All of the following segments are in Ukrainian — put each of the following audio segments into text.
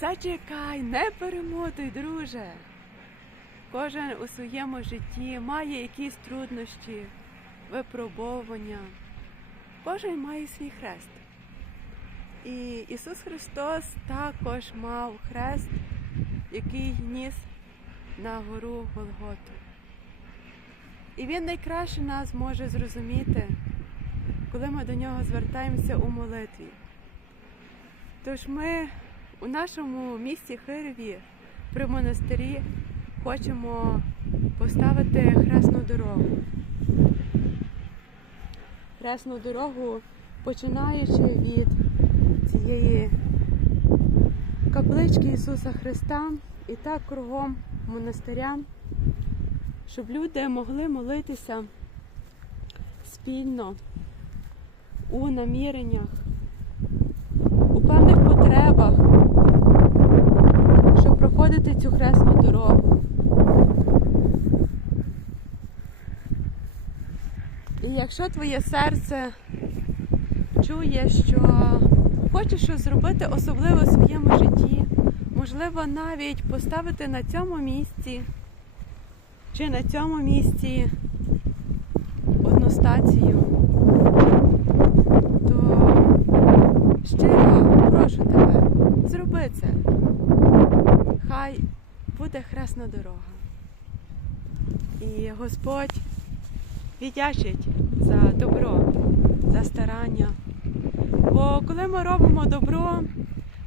Зачекай, не перемотуй, друже. Кожен у своєму житті має якісь труднощі, випробовування. Кожен має свій хрест. І Ісус Христос також мав хрест, який ніс на гору Голготу. І Він найкраще нас може зрозуміти, коли ми до нього звертаємося у молитві. Тож ми у нашому місті Хирові при монастирі хочемо поставити хресну дорогу. Хресну дорогу, починаючи від цієї каплички Ісуса Христа і так кругом монастиря, щоб люди могли молитися спільно у наміреннях, у певних потребах, щоб проходити цю хресну дорогу. І якщо твоє серце чує, що хочеш щось зробити особливо в своєму житті, можливо, навіть поставити на цьому місці чи на цьому місці одну стацію, то щиро прошу тебе, зроби це. Хай буде хресна дорога. І Господь віддячить за добро, за старання. Бо коли ми робимо добро,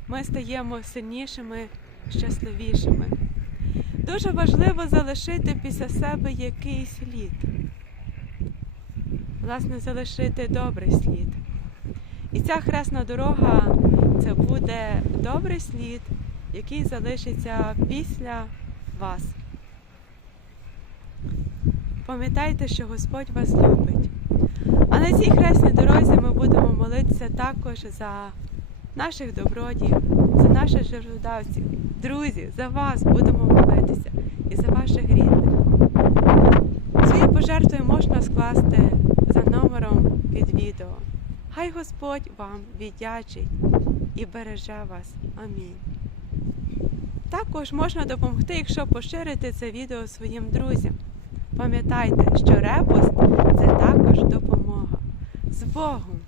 ми стаємо сильнішими, щасливішими. Дуже важливо залишити після себе якийсь слід. Власне, залишити добрий слід. І ця хресна дорога це буде добрий слід, який залишиться після вас. Пам'ятайте, що Господь вас любить. А на цій хресній дорозі ми будемо молитися також за наших добродіїв, за наших жертводавців. Друзі, за вас будемо молитися і за ваших рідних. Свої пожертви можна скласти за номером під відео. Хай Господь вам віддячить і береже вас. Амінь. Також можна допомогти, якщо поширити це відео своїм друзям. Пам'ятайте, що репост це також допомога. З Богом!